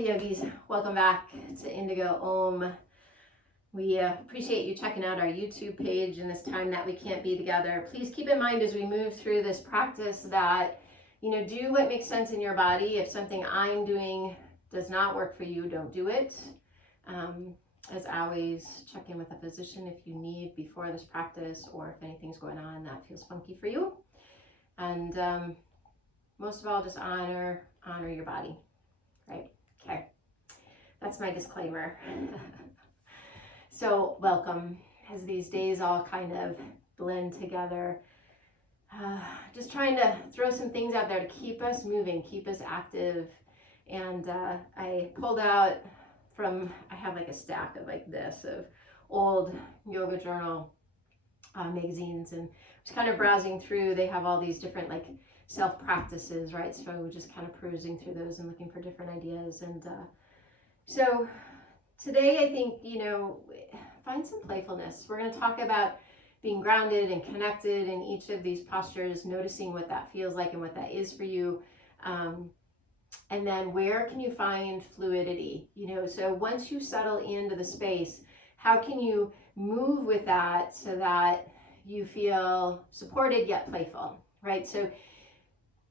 Hey yogis, welcome back to Indigo Om. We appreciate you checking out our YouTube page in this time that we can't be together. Please keep in mind as we move through this practice that, do what makes sense in your body. If something I'm doing does not work for you, don't do it. As always, check in with a physician if you need before this practice, or if anything's going on that feels funky for you. And most of all, just honor your body, right? Okay, that's my disclaimer. So welcome, as these days all kind of blend together. Just trying to throw some things out there to keep us moving, keep us active. And I pulled out I have like a stack of like this of old yoga journal magazines, and I was kind of browsing through. They have all these different like self practices, right? So we're just kind of perusing through those and looking for different ideas. And so today, I think, find some playfulness. We're going to talk about being grounded and connected in each of these postures, noticing what that feels like and what that is for you. And then where can you find fluidity? So once you settle into the space, how can you move with that so that you feel supported yet playful, right? So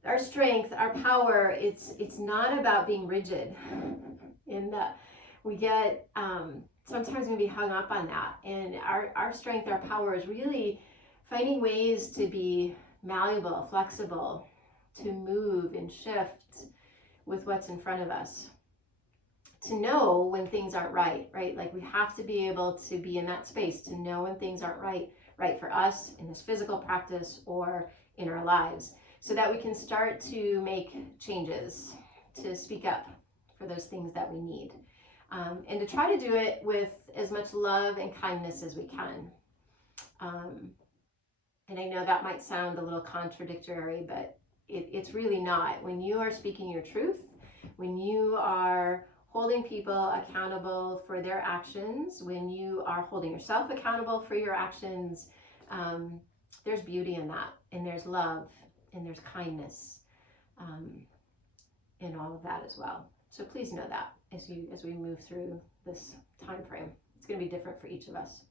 our strength, our power, it's not about being rigid. In that we get sometimes we be hung up on that. And our strength, our power is really finding ways to be malleable, flexible, to move and shift with what's in front of us. To know when things aren't right? Like we have to be able to be in that space to know when things aren't right for us in this physical practice or in our lives, so that we can start to make changes, to speak up for those things that we need, and to try to do it with as much love and kindness as we can. And I know that might sound a little contradictory, but it's really not. When you are speaking your truth, when you are holding people accountable for their actions, when you are holding yourself accountable for your actions, there's beauty in that, and there's love, and there's kindness in all of that as well. So please know that as we move through this time frame. It's going to be different for each of us.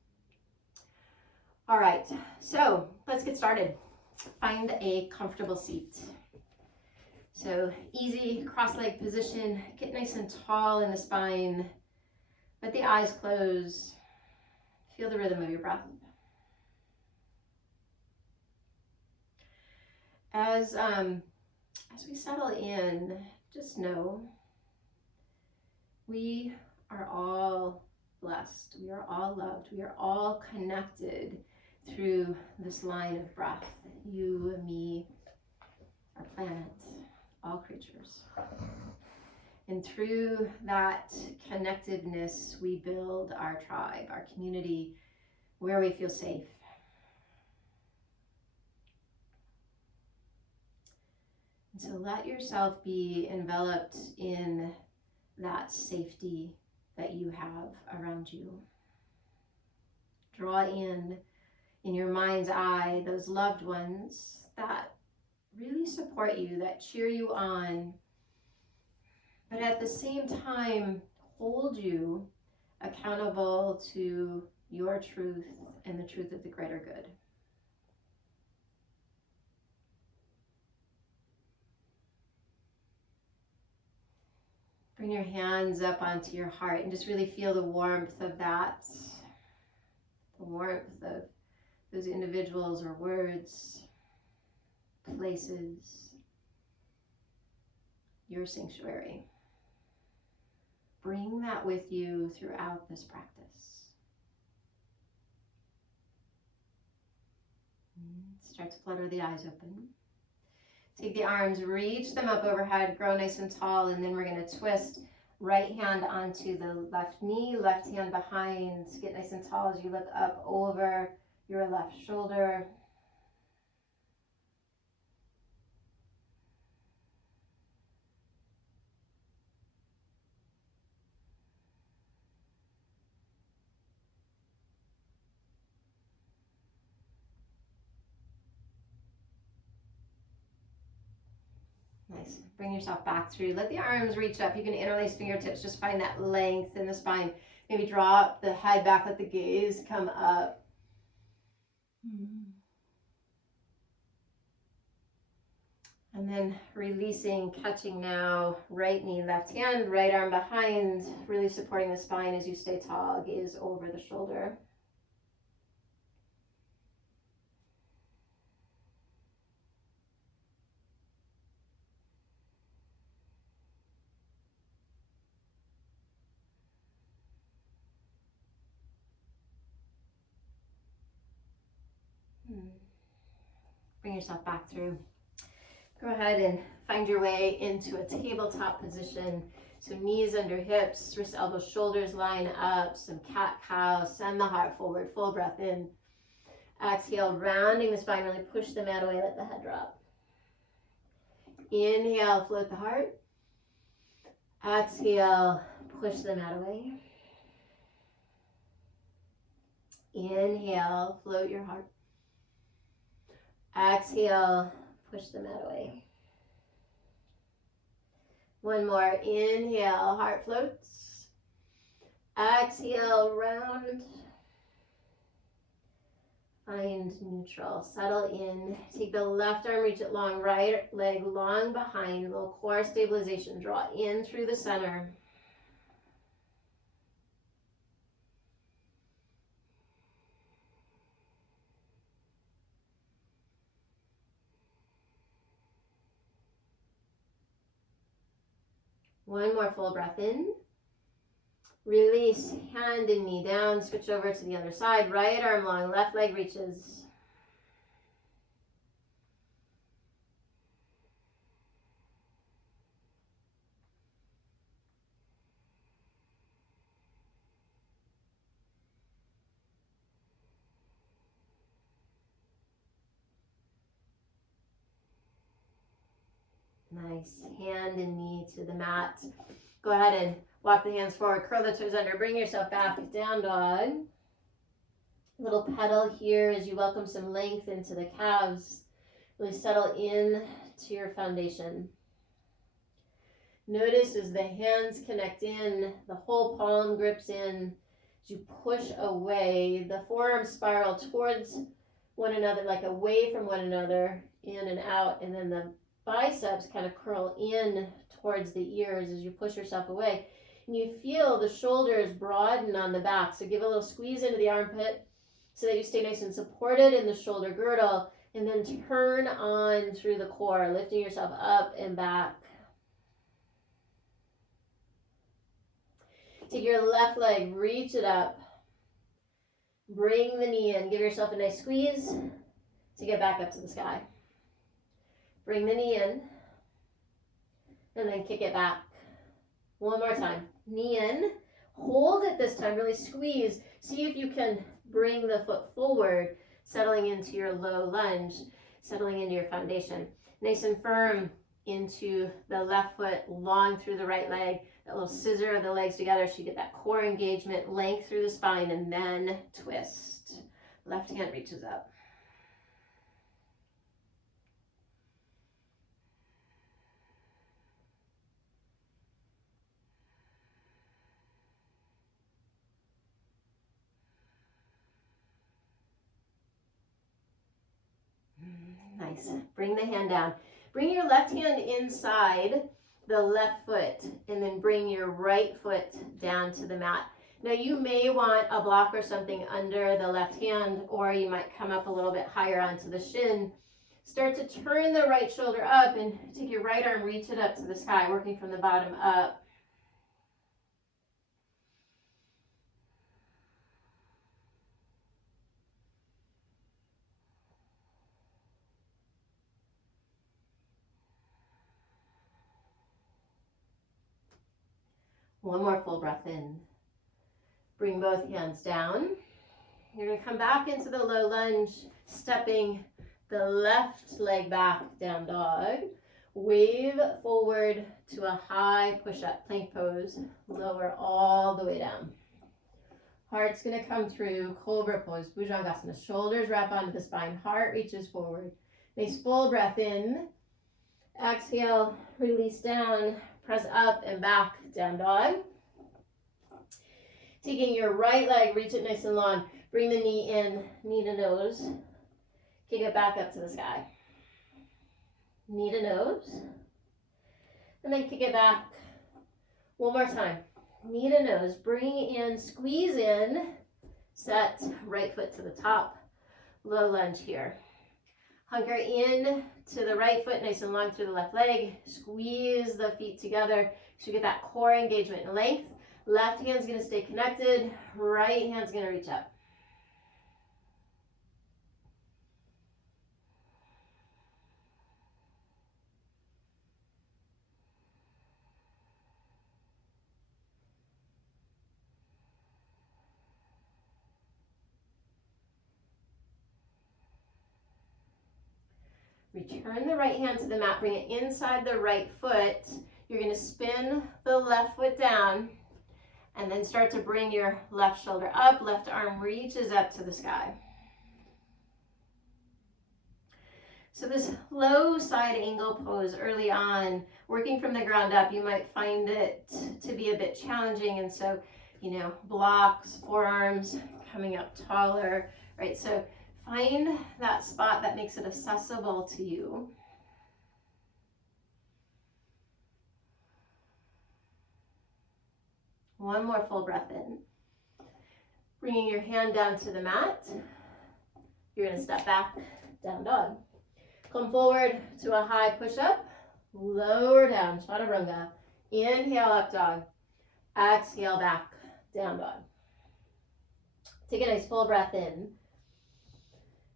All right, so let's get started. Find a comfortable seat. So easy cross-leg position. Get nice and tall in the spine. Let the eyes close. Feel the rhythm of your breath. As we settle in, just know we are all blessed. We are all loved. We are all connected through this line of breath. You, me, our planet, all creatures. And through that connectedness, we build our tribe, our community, where we feel safe. And so let yourself be enveloped in that safety that you have around you. Draw in your mind's eye those loved ones that really support you, that cheer you on, but at the same time hold you accountable to your truth and the truth of the greater good. Bring your hands up onto your heart and just really feel the warmth of that, the warmth of those individuals or words, places, your sanctuary. Bring that with you throughout this practice. Start to flutter the eyes open. Take the arms, reach them up overhead, grow nice and tall, and then we're going to twist right hand onto the left knee, left hand behind. Get nice and tall as you look up over your left shoulder. Nice Nice. Bring yourself back through. Let the arms reach up. You can interlace fingertips. Just find that length in the spine. Maybe drop the head back. Let the gaze come up. And then releasing, catching now. Right knee, left hand, right arm behind. Really supporting the spine as you stay tall. Gaze over the shoulder. Bring yourself back through. Go ahead and find your way into a tabletop position. So knees under hips, wrist, elbows, shoulders line up. Some cat-cow. Send the heart forward. Full breath in. Exhale, rounding the spine. Really push the mat away. Let the head drop. Inhale, float the heart. Exhale, push the mat away. Inhale, float your heart. Exhale, push the mat away. One more. Inhale, heart floats. Exhale, round. Find neutral. Settle in. Take the left arm, reach it long. Right leg long behind. Little core stabilization. Draw in through the center. One more full breath in. Release, hand and knee down. Switch over to the other side. Right arm long, left leg reaches. Nice. Hand and knee to the mat. Go ahead and walk the hands forward. Curl the toes under. Bring yourself back. Down dog. Little pedal here as you welcome some length into the calves. Really settle in to your foundation. Notice as the hands connect in, the whole palm grips in. As you push away, the forearms spiral towards one another, like away from one another, in and out, and then the biceps kind of curl in towards the ears as you push yourself away. And you feel the shoulders broaden on the back. So give a little squeeze into the armpit so that you stay nice and supported in the shoulder girdle. And then turn on through the core, lifting yourself up and back. Take your left leg, reach it up. Bring the knee in. Give yourself a nice squeeze to get back up to the sky. Bring the knee in, and then kick it back. One more time. Knee in. Hold it this time. Really squeeze. See if you can bring the foot forward, settling into your low lunge, settling into your foundation. Nice and firm into the left foot, long through the right leg. That little scissor of the legs together so you get that core engagement, length through the spine, and then twist. Left hand reaches up. Nice. Bring the hand down. Bring your left hand inside the left foot and then bring your right foot down to the mat. Now you may want a block or something under the left hand, or you might come up a little bit higher onto the shin. Start to turn the right shoulder up and take your right arm, reach it up to the sky, working from the bottom up. One more full breath in. Bring both hands down. You're going to come back into the low lunge, stepping the left leg back, down dog. Wave forward to a high push-up, plank pose. Lower all the way down. Heart's going to come through, cobra pose, Bhujangasana. Shoulders wrap onto the spine, heart reaches forward. Nice full breath in. Exhale, release down, press up and back, down dog. Taking your right leg, reach it nice and long. Bring the knee in, knee to nose. Kick it back up to the sky. Knee to nose. And then kick it back. One more time. Knee to nose. Bring in, squeeze in. Set right foot to the top. Low lunge here. Hunker in to the right foot, nice and long through the left leg. Squeeze the feet together so you get that core engagement and length. Left hand's going to stay connected. Right hand's going to reach up. Return the right hand to the mat. Bring it inside the right foot. You're going to spin the left foot down and then start to bring your left shoulder up. Left arm reaches up to the sky. So this low side angle pose early on, working from the ground up, you might find it to be a bit challenging. And so, blocks, forearms coming up taller, right? So find that spot that makes it accessible to you. One more full breath in. Bringing your hand down to the mat. You're going to step back, down dog. Come forward to a high push-up. Lower down, chaturanga. Inhale, up dog. Exhale, back, down dog. Take a nice full breath in.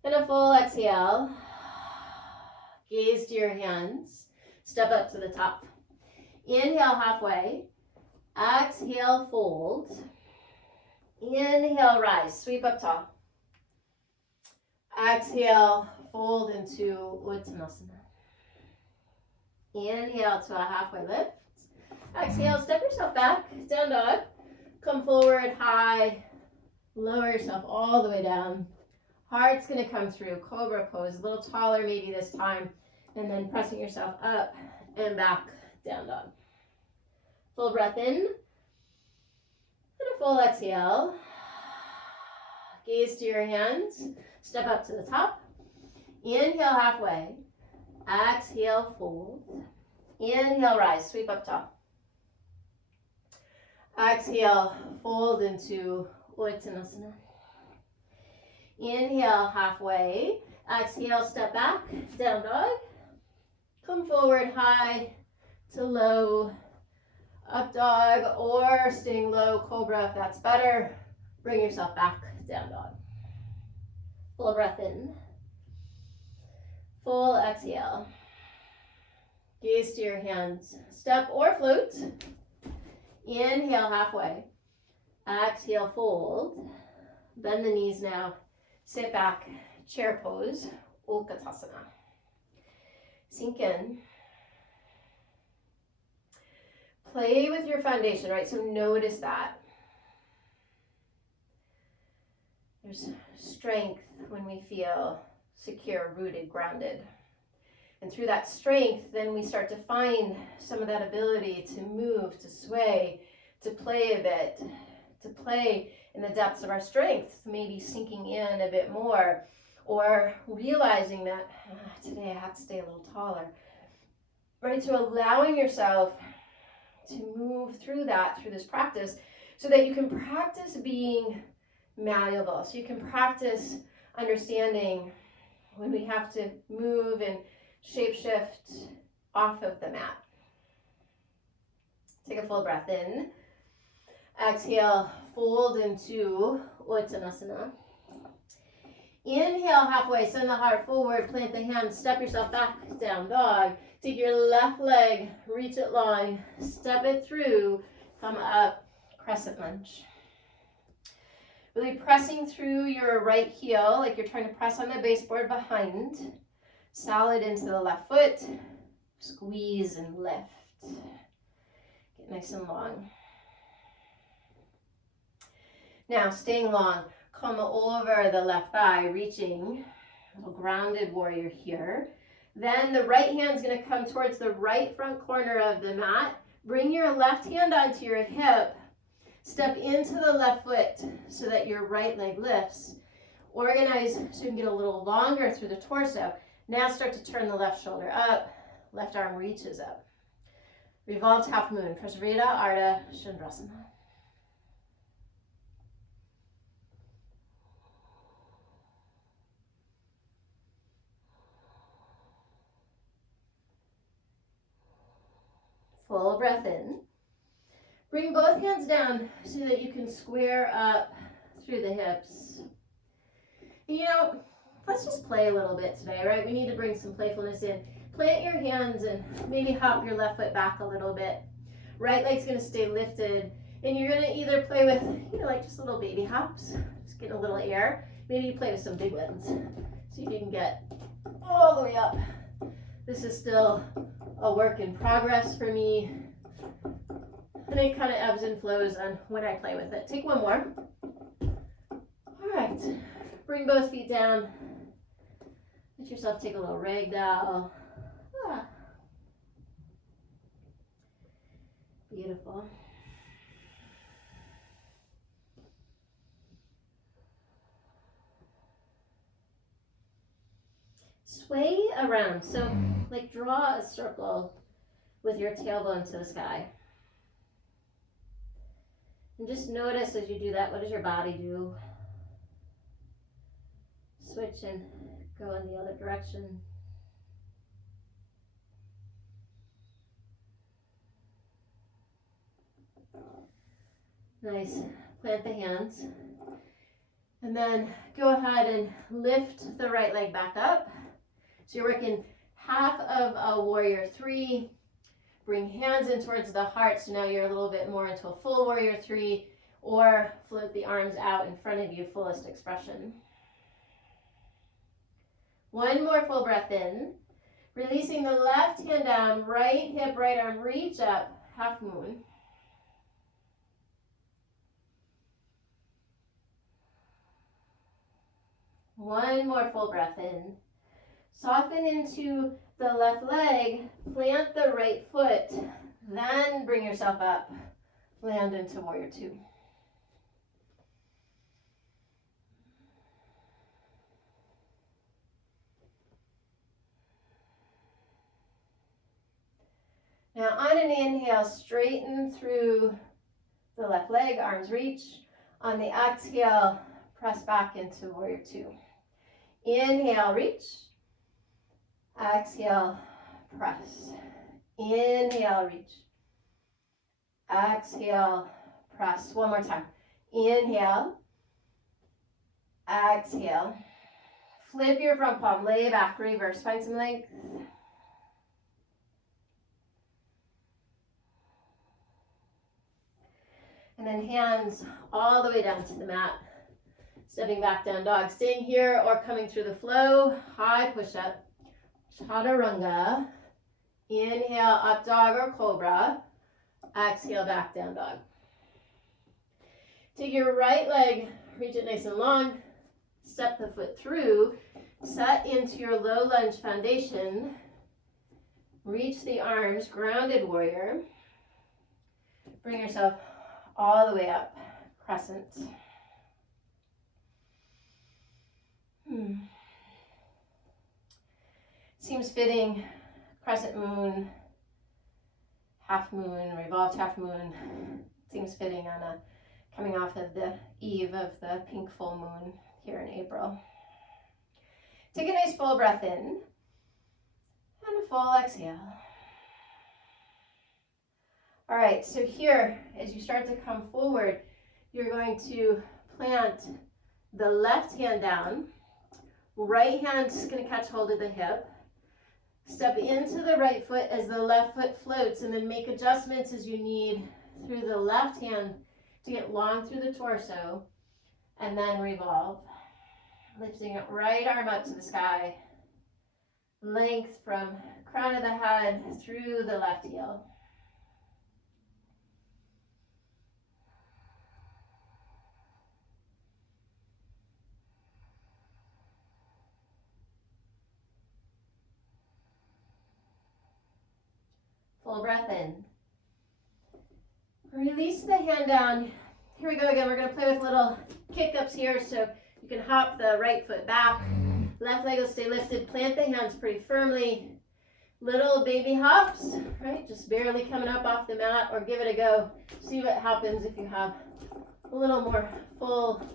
And a full exhale. Gaze to your hands. Step up to the top. Inhale, halfway. Exhale, fold. Inhale, rise. Sweep up tall. Exhale, fold into Uttanasana. Inhale to a halfway lift. Exhale, step yourself back, down dog. Come forward, high. Lower yourself all the way down. Heart's going to come through, cobra pose, a little taller maybe this time. And then pressing yourself up and back, down dog. Full breath in. And a full exhale. Gaze to your hands. Step up to the top. Inhale, halfway. Exhale, fold. Inhale, rise. Sweep up top. Exhale, fold into Uttanasana. Inhale, halfway. Exhale, step back. Down dog. Come forward, high to low. Up dog, or staying low, cobra if that's better. Bring yourself back, down dog. Full breath in. Full exhale. Gaze to your hands. Step or float. Inhale, halfway. Exhale, fold. Bend the knees now. Sit back, chair pose, Utkatasana. Sink in. Play with your foundation, right? So notice that. There's strength when we feel secure, rooted, grounded. And through that strength, then we start to find some of that ability to move, to sway, to play a bit, to play in the depths of our strength, maybe sinking in a bit more, or realizing that today I have to stay a little taller, right? So allowing yourself to move through that, through this practice, so that you can practice being malleable, so you can practice understanding when we have to move and shape shift off of the mat. Take a full breath in. Exhale, fold into Uttanasana. Inhale, halfway, send the heart forward, plant the hands, step yourself back, down dog. Take your left leg, reach it long, step it through, come up, crescent lunge. Really pressing through your right heel, like you're trying to press on the baseboard behind. Solid into the left foot, squeeze and lift. Get nice and long. Now, staying long, come over the left thigh, reaching, little grounded warrior here. Then the right hand's going to come towards the right front corner of the mat. Bring your left hand onto your hip. Step into the left foot so that your right leg lifts. Organize so you can get a little longer through the torso. Now start to turn the left shoulder up. Left arm reaches up. Revolved half moon. Prasarita Ardha Chandrasana. Full breath in. Bring both hands down so that you can square up through the hips. You know, let's just play a little bit today, right? We need to bring some playfulness in. Plant your hands and maybe hop your left foot back a little bit. Right leg's going to stay lifted. And you're going to either play with, like just little baby hops. Just get a little air. Maybe you play with some big ones. So you can get all the way up. This is still a work in progress for me. And it kind of ebbs and flows on when I play with it. Take one more. All right. Bring both feet down. Let yourself take a little ragdoll. Ah. Beautiful. Sway around. So, like draw a circle with your tailbone to the sky. And just notice as you do that, what does your body do? Switch and go in the other direction. Nice. Plant the hands. And then go ahead and lift the right leg back up. So you're working half of a warrior three. Bring hands in towards the heart. So now you're a little bit more into a full warrior three, or float the arms out in front of you, fullest expression. One more full breath in. Releasing the left hand down, right hip, right arm, reach up, half moon. One more full breath in. Soften into the left leg, plant the right foot, then bring yourself up, land into warrior two. Now on an inhale, straighten through the left leg, arms reach. On the exhale, press back into warrior two. Inhale, reach. Exhale, press. Inhale, reach. Exhale, press. One more time. Inhale. Exhale. Flip your front palm, lay back, reverse. Find some length. And then hands all the way down to the mat. Stepping back, down dog. Staying here or coming through the flow. High push-up. Chaturanga. Inhale, up dog or cobra. Exhale, back, down dog. Take your right leg, reach it nice and long. Step the foot through. Set into your low lunge foundation. Reach the arms, grounded warrior. Bring yourself all the way up, crescent. Seems fitting, crescent moon, half moon, revolved half moon. Seems fitting on a coming off of the eve of the pink full moon here in April. Take a nice full breath in and a full exhale. All right, so here, as you start to come forward, you're going to plant the left hand down. Right hand is going to catch hold of the hip. Step into the right foot as the left foot floats, and then make adjustments as you need through the left hand to get long through the torso, and then revolve. Lifting up right arm up to the sky. Length from crown of the head through the left heel. Full breath in. Release the hand down. Here we go again. We're going to play with little kick-ups here. So you can hop the right foot back. Left leg will stay lifted. Plant the hands pretty firmly. Little baby hops, right? Just barely coming up off the mat, or give it a go. See what happens if you have a little more full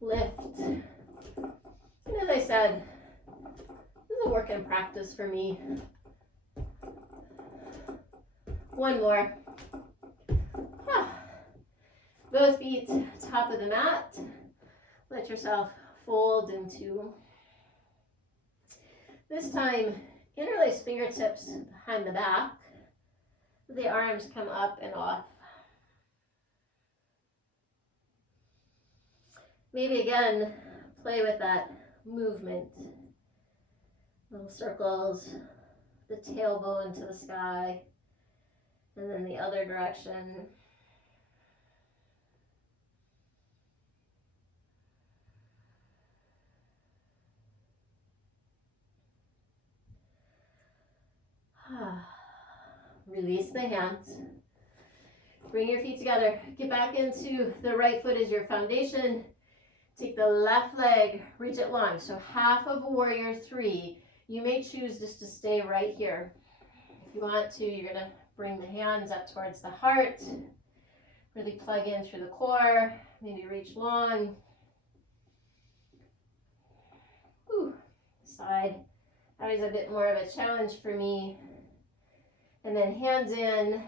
lift. And as I said, this is a work in practice for me. One more. Both feet top of the mat. Let yourself fold into. This time, interlace fingertips behind the back. The arms come up and off. Maybe again, play with that movement. Little circles, the tailbone to the sky, and then the other direction. Release the hands. Bring your feet together. Get back into the right foot as your foundation. Take the left leg, reach it long. So half of warrior three. You may choose just to stay right here. If you want to, you're going to bring the hands up towards the heart. Really plug in through the core. Maybe reach long. Ooh, side. That is a bit more of a challenge for me. And then hands in,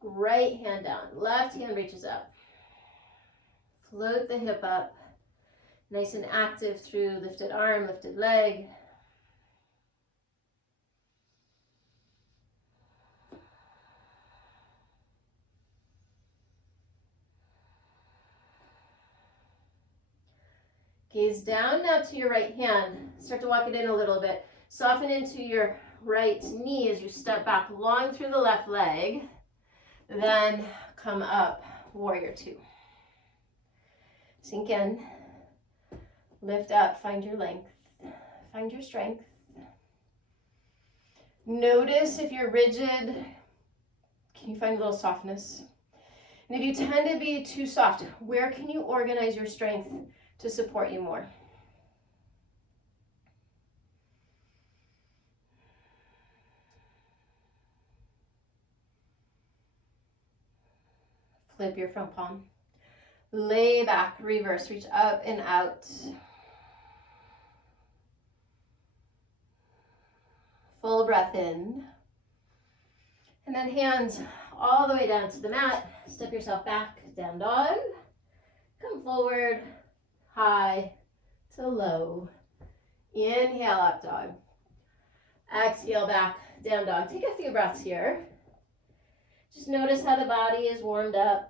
right hand down, left hand reaches up. Float the hip up, nice and active through lifted arm, lifted leg. Gaze down now to your right hand. Start to walk it in a little bit. Soften into your right knee as you step back long through the left leg. Then come up, warrior two. Sink in, lift up, find your length, find your strength. Notice if you're rigid, can you find a little softness? And if you tend to be too soft, where can you organize your strength to support you more? Flip your front palm. Lay back, reverse, reach up and out. Full breath in. And then hands all the way down to the mat. Step yourself back, down dog. Come forward, high to low. Inhale, up dog. Exhale, back, down dog. Take a few breaths here. Just notice how the body is warmed up.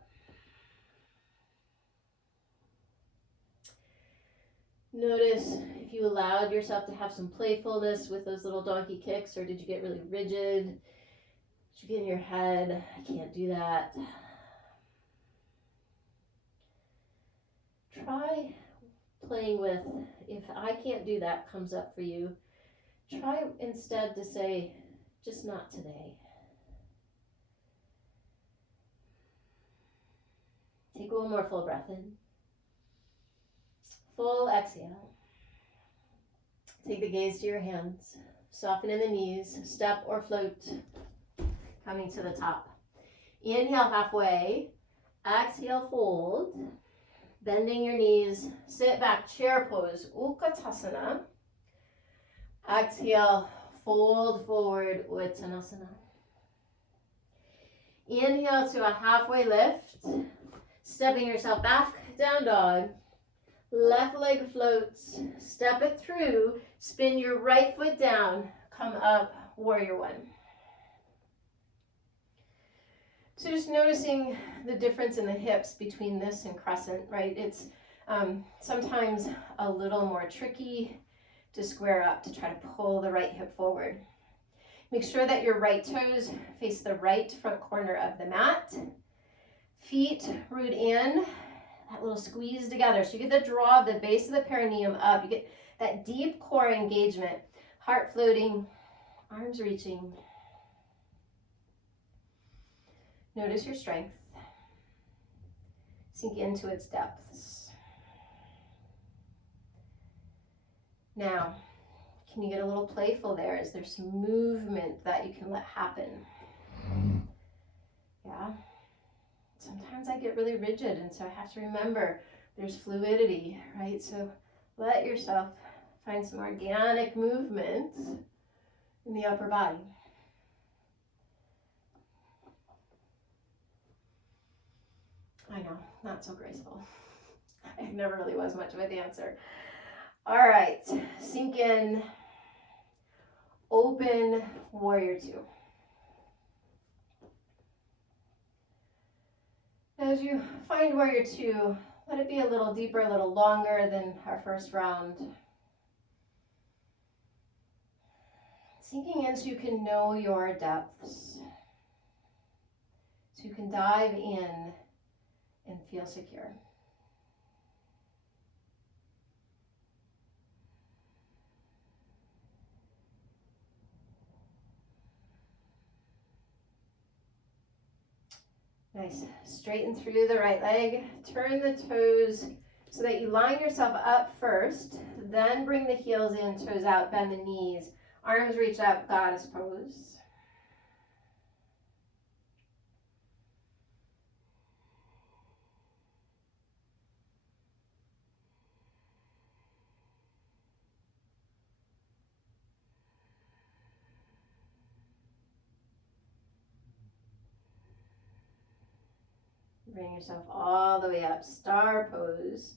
Notice if you allowed yourself to have some playfulness with those little donkey kicks, or did you get really rigid? Did you get in your head, I can't do that? Try playing with, if I can't do that comes up for you, try instead to say, just not today. Take one more full breath in. Full exhale. Take the gaze to your hands. Soften in the knees. Step or float. Coming to the top. Inhale halfway. Exhale, fold. Bending your knees. Sit back, chair pose. Utkatasana. Exhale, fold forward, Uttanasana. Inhale to a halfway lift. Stepping yourself back, down dog. Left leg floats, step it through, spin your right foot down, come up, warrior one. So just noticing the difference in the hips between this and crescent, right? It's sometimes a little more tricky to square up, to try to pull the right hip forward. Make sure that your right toes face the right front corner of the mat. Feet root in, that little squeeze together. So you get the draw of the base of the perineum up. You get that deep core engagement. Heart floating, arms reaching. Notice your strength. Sink into its depths. Now, can you get a little playful there? Is there some movement that you can let happen? Yeah. Sometimes I get really rigid, and so I have to remember there's fluidity, right? So let yourself find some organic movement in the upper body. I know, not so graceful. I never really was much of a dancer. All right, sink in, open warrior two. As you find warrior two, let it be a little deeper, a little longer than our first round. Sinking in so you can know your depths, so you can dive in and feel secure. Nice. Straighten through the right leg. Turn the toes so that you line yourself up first. Then bring the heels in, toes out, bend the knees. Arms reach up, goddess pose. Bring yourself all the way up, star pose.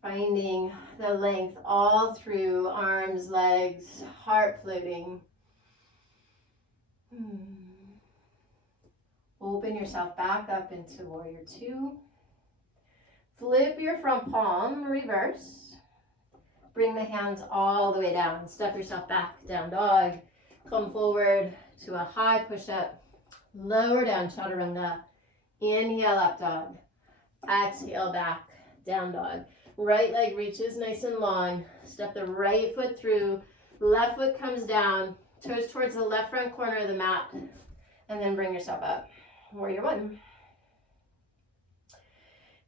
Finding the length all through arms, legs, heart floating. Open yourself back up into warrior two. Flip your front palm, reverse. Bring the hands all the way down. Step yourself back, down dog. Come forward to a high push-up. Lower down, chaturanga. Inhale, up dog. Exhale, back, down dog. Right leg reaches nice and long. Step the right foot through. Left foot comes down. Toes towards the left front corner of the mat. And then bring yourself up. Warrior one.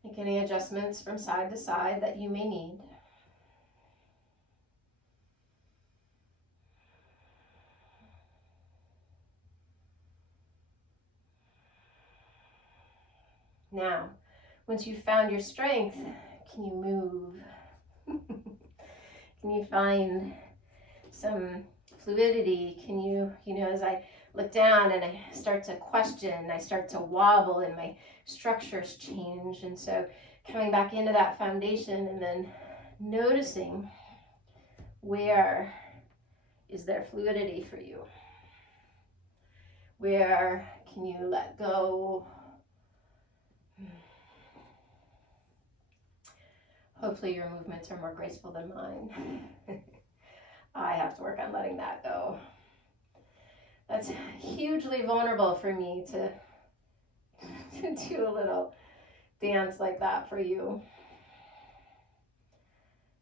Make any adjustments from side to side that you may need. Now, once you've found your strength, can you move? Can you find some fluidity? Can you as I look down and I start to question, I start to wobble and my structures change. And so coming back into that foundation and then noticing where is there fluidity for you? Where can you let go? Hopefully your movements are more graceful than mine. I have to work on letting that go. That's hugely vulnerable for me to do a little dance like that for you.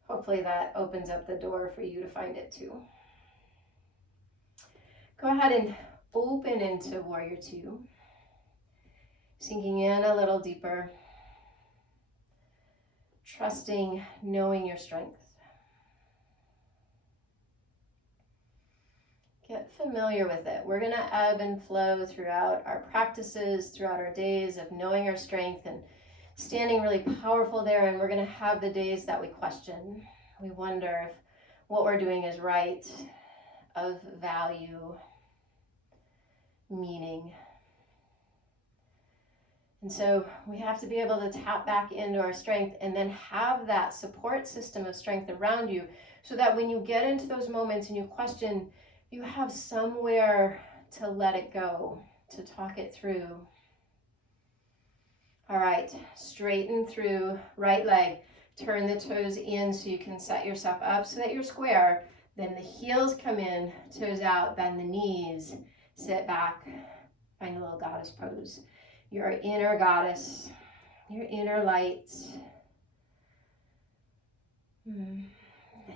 Hopefully that opens up the door for you to find it too. Go ahead and open into warrior two. Sinking in a little deeper. Trusting, knowing your strength. Get familiar with it. We're going to ebb and flow throughout our practices, throughout our days of knowing our strength and standing really powerful there. And we're going to have the days that we question. We wonder if what we're doing is right, of value, meaning. And so we have to be able to tap back into our strength and then have that support system of strength around you so that when you get into those moments and you question, you have somewhere to let it go, to talk it through. All right, straighten through, right leg. Turn the toes in so you can set yourself up so that you're square. Then the heels come in, toes out, bend the knees, sit back, find a little goddess pose. Your inner goddess, your inner light, the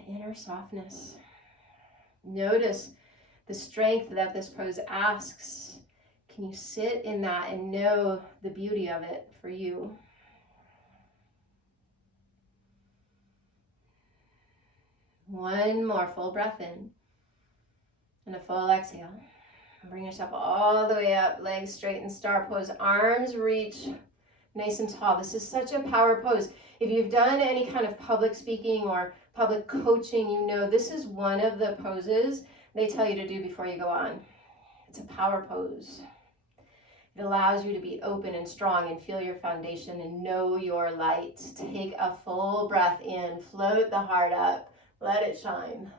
inner softness. Notice the strength that this pose asks. Can you sit in that and know the beauty of it for you? One more full breath in and a full exhale. Bring yourself all the way up, legs straight in star pose, arms reach nice and tall. This is such a power pose. If you've done any kind of public speaking or public coaching, you know this is one of the poses they tell you to do before you go on. It's a power pose. It allows you to be open and strong and feel your foundation and know your light. Take a full breath in, float the heart up, let it shine.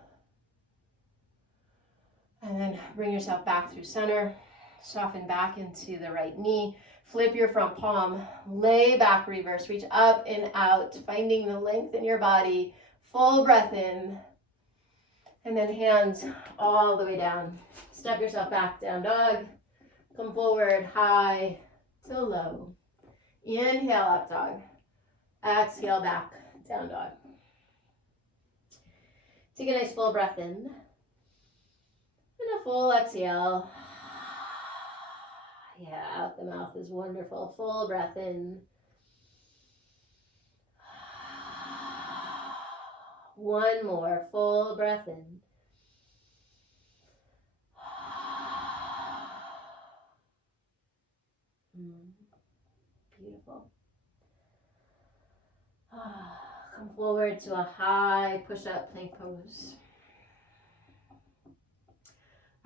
And then bring yourself back through center, soften back into the right knee, flip your front palm, lay back, reverse, reach up and out, finding the length in your body, full breath in, and then hands all the way down. Step yourself back, down dog, come forward, high to low. Inhale, up dog, exhale, back, down dog. Take a nice full breath in. And a full exhale. Yeah, out the mouth is wonderful. Full breath in. One more full breath in. Beautiful. Come forward to a high push-up plank pose.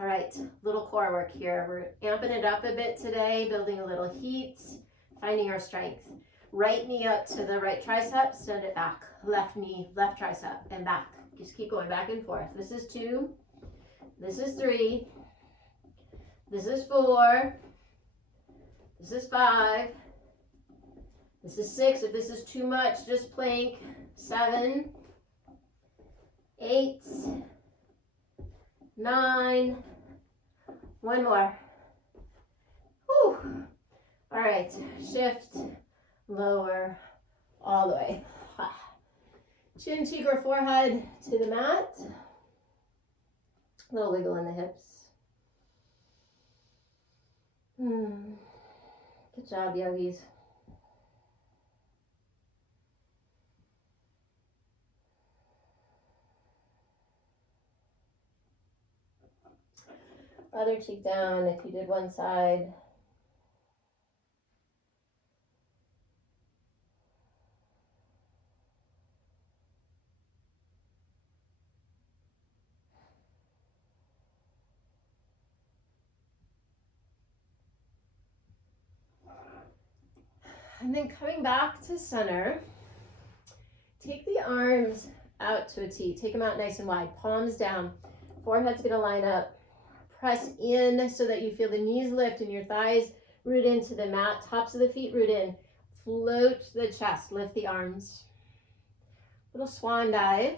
All right, little core work here. We're amping it up a bit today, building a little heat, finding our strength. Right knee up to the right tricep, send it back. Left knee, left tricep, and back. Just keep going back and forth. This is 2. This is 3. This is 4. This is 5. This is 6. If this is too much, just plank. 7. 8. 9. One more. Whew. All right, shift, lower, all the way. Chin, cheek, or forehead to the mat. Little wiggle in the hips. Good job, yogis. Other cheek down if you did one side. And then coming back to center, take the arms out to a T. Take them out nice and wide, palms down. Forehead's gonna line up. Press in so that you feel the knees lift and your thighs root into the mat. Tops of the feet root in. Float the chest, lift the arms. Little swan dive.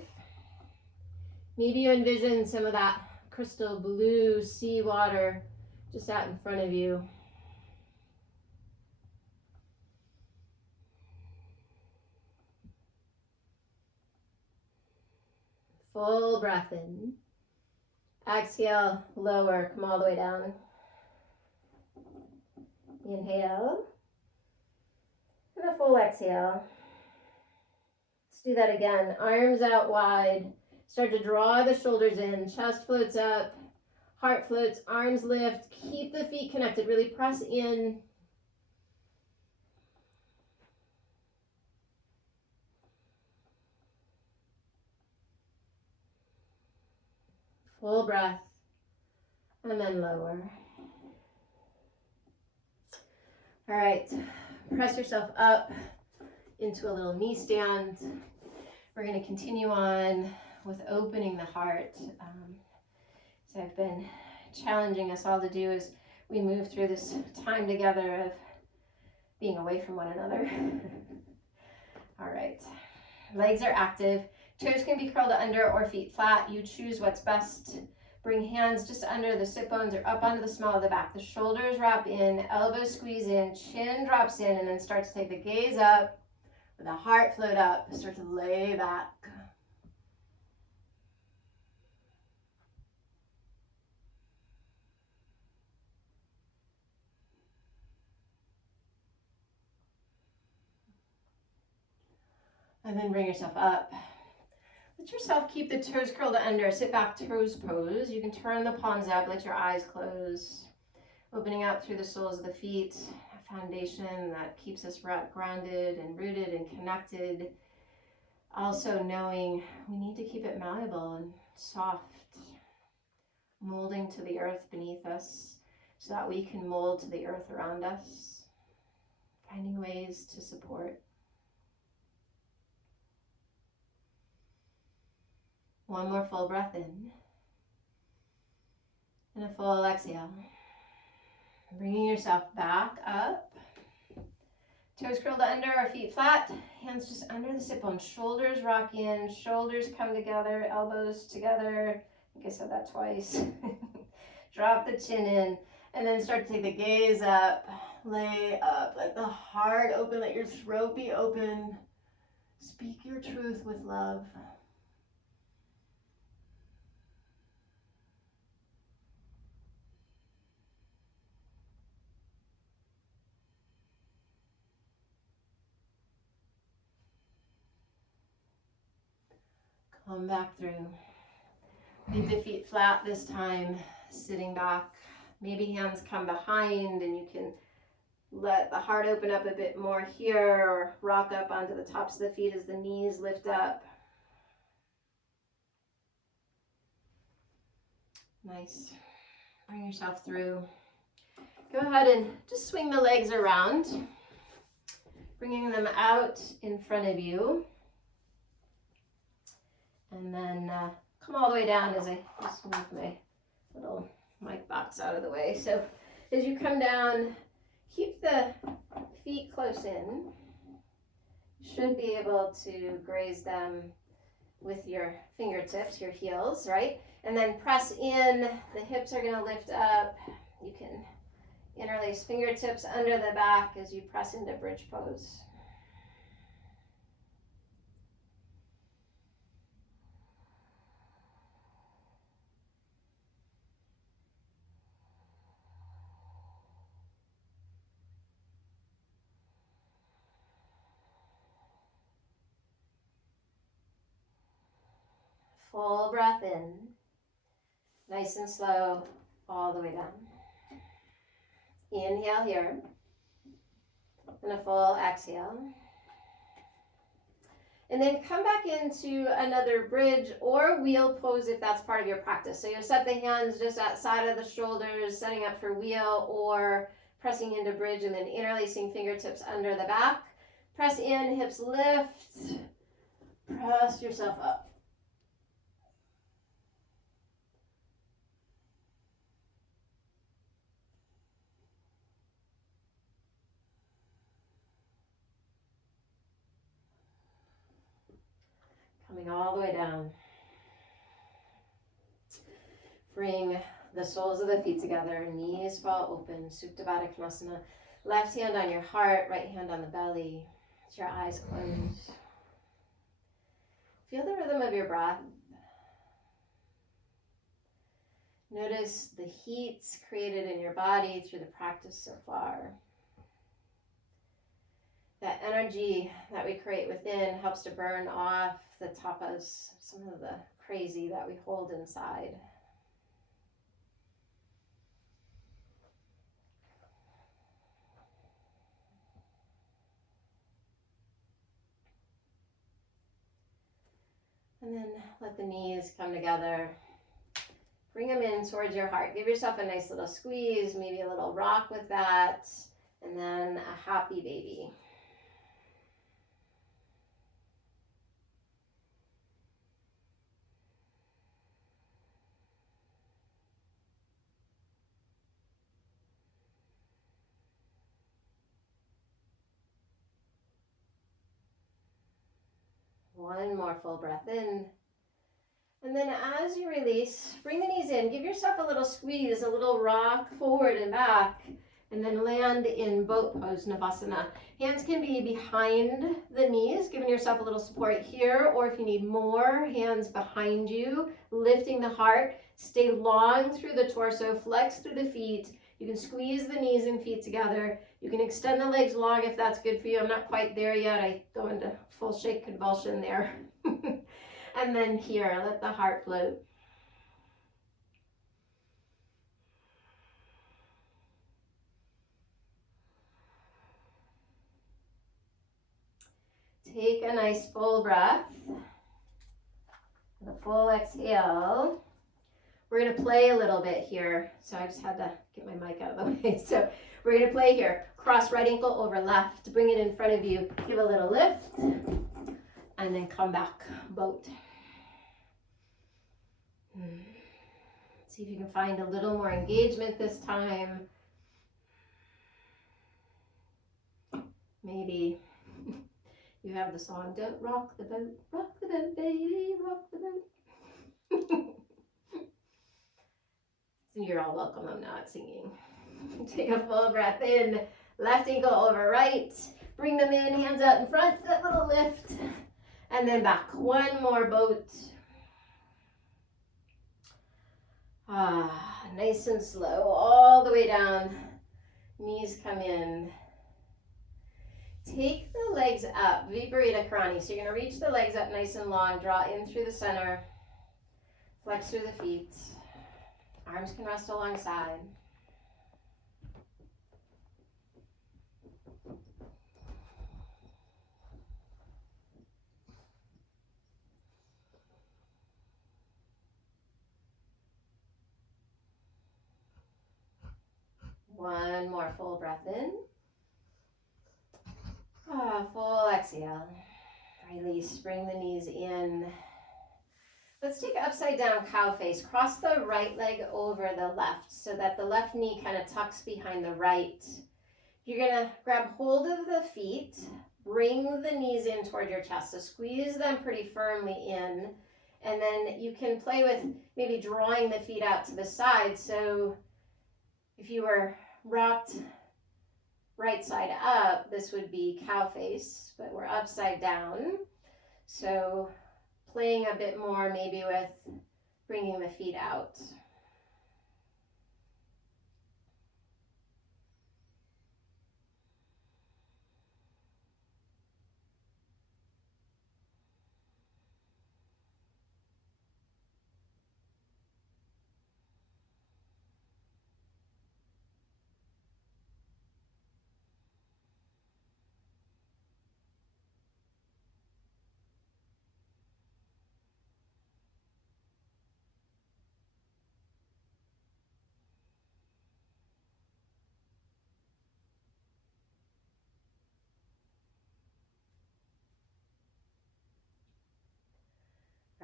Maybe you envision some of that crystal blue sea water just out in front of you. Full breath in. Exhale, lower, come all the way down. Inhale. And a full exhale. Let's do that again. Arms out wide. Start to draw the shoulders in. Chest floats up. Heart floats. Arms lift. Keep the feet connected. Really press in. Full breath, and then lower. All right, press yourself up into a little knee stand. We're going to continue on with opening the heart. So I've been challenging us all to do as we move through this time together of being away from one another. All right, legs are active. Toes can be curled under or feet flat. You choose what's best. Bring hands just under the sit bones or up onto the small of the back. The shoulders wrap in, elbows squeeze in, chin drops in, and then start to take the gaze up, with the heart float up, start to lay back. And then bring yourself up. Let yourself keep the toes curled under. Sit back, toes pose. You can turn the palms up, let your eyes close. Opening out through the soles of the feet, a foundation that keeps us grounded and rooted and connected. Also knowing we need to keep it malleable and soft, molding to the earth beneath us so that we can mold to the earth around us, finding ways to support. One more full breath in, and a full exhale. Bringing yourself back up. Toes curled under, our feet flat, hands just under the sit bones. Shoulders rock in, shoulders come together, elbows together. I think I said that twice. Drop the chin in, and then start to take the gaze up, lay up, let the heart open, let your throat be open. Speak your truth with love. Come back through. Leave the feet flat this time, sitting back. Maybe hands come behind and you can let the heart open up a bit more here, or rock up onto the tops of the feet as the knees lift up. Nice. Bring yourself through. Go ahead and just swing the legs around, bringing them out in front of you. And then come all the way down as I just move my little mic box out of the way. So as you come down, keep the feet close in. You should be able to graze them with your fingertips, your heels, right? And then press in. The hips are going to lift up. You can interlace fingertips under the back as you press into bridge pose. Full breath in, nice and slow, all the way down. Inhale here, and a full exhale. And then come back into another bridge or wheel pose if that's part of your practice. So you'll set the hands just outside of the shoulders, setting up for wheel, or pressing into bridge and then interlacing fingertips under the back. Press in, hips lift, press yourself up. Coming all the way down. Bring the soles of the feet together, knees fall open, Supta Baddha Konasana. Left hand on your heart, right hand on the belly. With your eyes closed. Feel the rhythm of your breath. Notice the heat created in your body through the practice so far. That energy that we create within helps to burn off the tapas, some of the crazy that we hold inside. And then let the knees come together. Bring them in towards your heart. Give yourself a nice little squeeze, maybe a little rock with that, and then a happy baby. One more full breath in. And then as you release, bring the knees in. Give yourself a little squeeze, a little rock forward and back. And then land in boat pose, Navasana. Hands can be behind the knees, giving yourself a little support here. Or if you need more, hands behind you, lifting the heart. Stay long through the torso, flex through the feet. You can squeeze the knees and feet together. You can extend the legs long if that's good for you. I'm not quite there yet. I go into full shake convulsion there. And then here, let the heart float. Take a nice full breath. The full exhale. We're going to play a little bit here. So I just had to get my mic out of the way. So we're going to play here. Cross right ankle over left. Bring it in front of you. Give a little lift. And then come back. Boat. See if you can find a little more engagement this time. Maybe you have the song, don't rock the boat, baby, rock the boat. You're all welcome, I'm not singing. Take a full breath in, left ankle over right. Bring them in, hands out in front, that little lift. And then back, one more boat. Nice and slow, all the way down. Knees come in. Take the legs up, Viparita Karani. So you're going to reach the legs up nice and long, draw in through the center, flex through the feet. Arms can rest alongside. One more full breath in. Full exhale. Release, bring the knees in. Let's take upside down cow face. Cross the right leg over the left so that the left knee kind of tucks behind the right. You're going to grab hold of the feet, bring the knees in toward your chest. So squeeze them pretty firmly in. And then you can play with maybe drawing the feet out to the side. So if you were rocked right side up, this would be cow face, but we're upside down. So playing a bit more maybe with bringing the feet out.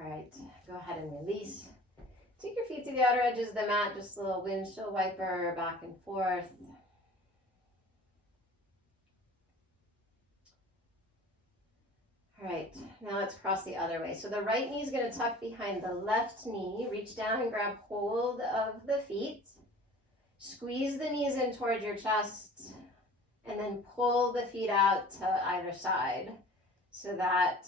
All right, go ahead and release. Take your feet to the outer edges of the mat, just a little windshield wiper back and forth. All right, now let's cross the other way. So the right knee is going to tuck behind the left knee. Reach down and grab hold of the feet. Squeeze the knees in toward your chest and then pull the feet out to either side so that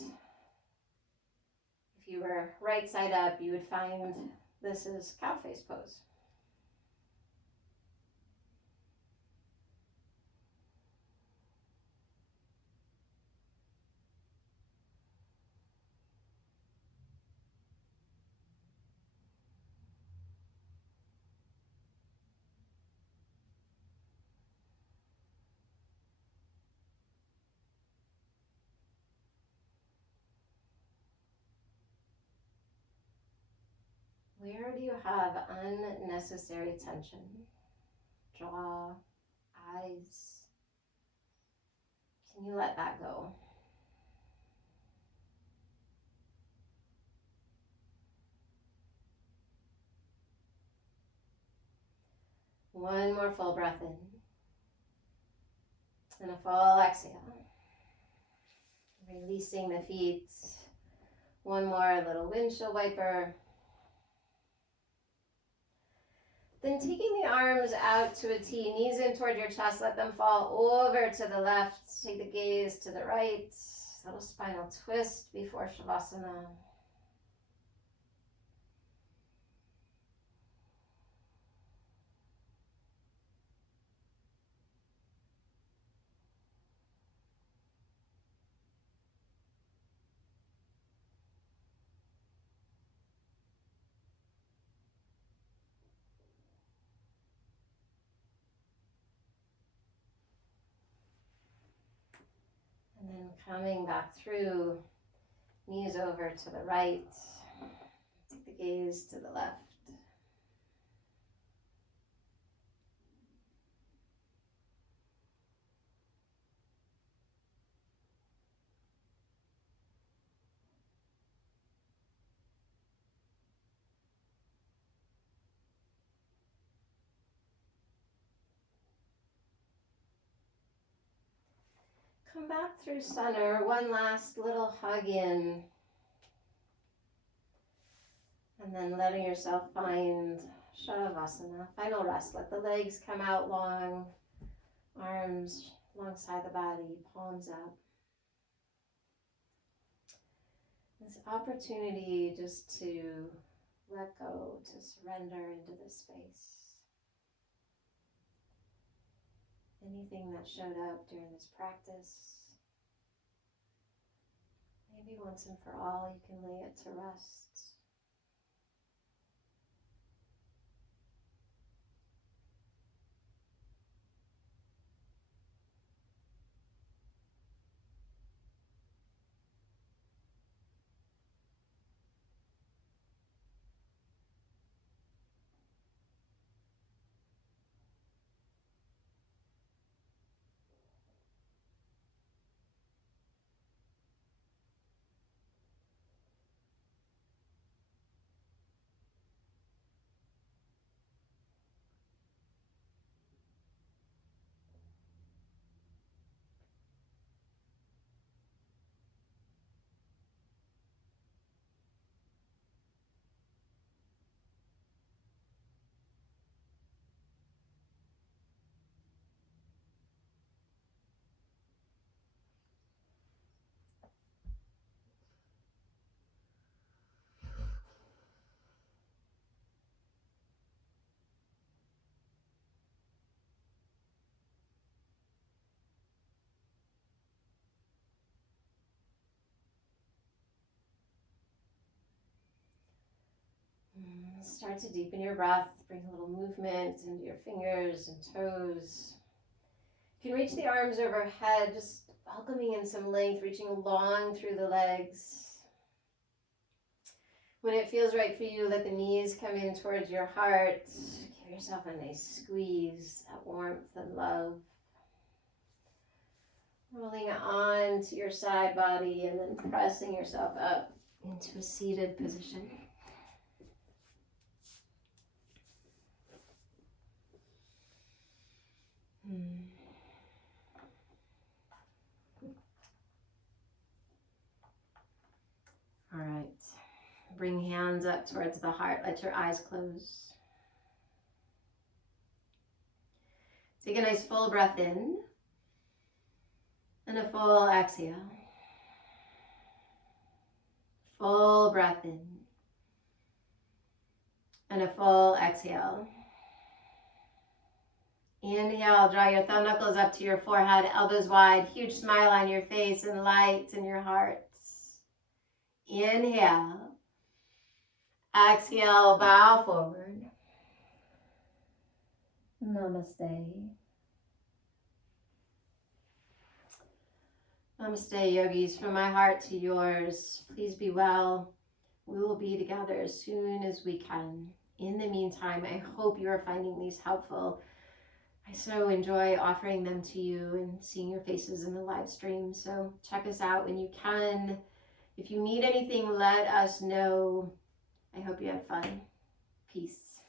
if you were right side up, you would find this is cow face pose. Where do you have unnecessary tension? Jaw, eyes. Can you let that go? One more full breath in. And a full exhale. Releasing the feet. One more little windshield wiper. Then taking the arms out to a T, knees in toward your chest, let them fall over to the left. Take the gaze to the right. Little spinal twist before Shavasana. And coming back through, knees over to the right, take the gaze to the left. Come back through center, one last little hug in. And then letting yourself find Shavasana, final rest. Let the legs come out long, arms alongside the body, palms up. This opportunity just to let go, to surrender into this space. Anything that showed up during this practice, maybe once and for all, you can lay it to rest. Start to deepen your breath. Bring a little movement into your fingers and toes. You can reach the arms overhead, just welcoming in some length, reaching long through the legs. When it feels right for you, let the knees come in towards your heart. Give yourself a nice squeeze, that warmth and love. Rolling on to your side body and then pressing yourself up into a seated position. All right. Bring hands up towards the heart. Let your eyes close. Take a nice full breath in and a full exhale. Full breath in and a full exhale. Inhale, draw your thumb knuckles up to your forehead, elbows wide, huge smile on your face and light in your heart. Inhale. Exhale, bow forward. Namaste. Namaste, yogis. From my heart to yours, please be well. We will be together as soon as we can. In the meantime, I hope you are finding these helpful. I so enjoy offering them to you and seeing your faces in the live stream. So check us out when you can. If you need anything, let us know. I hope you have fun. Peace.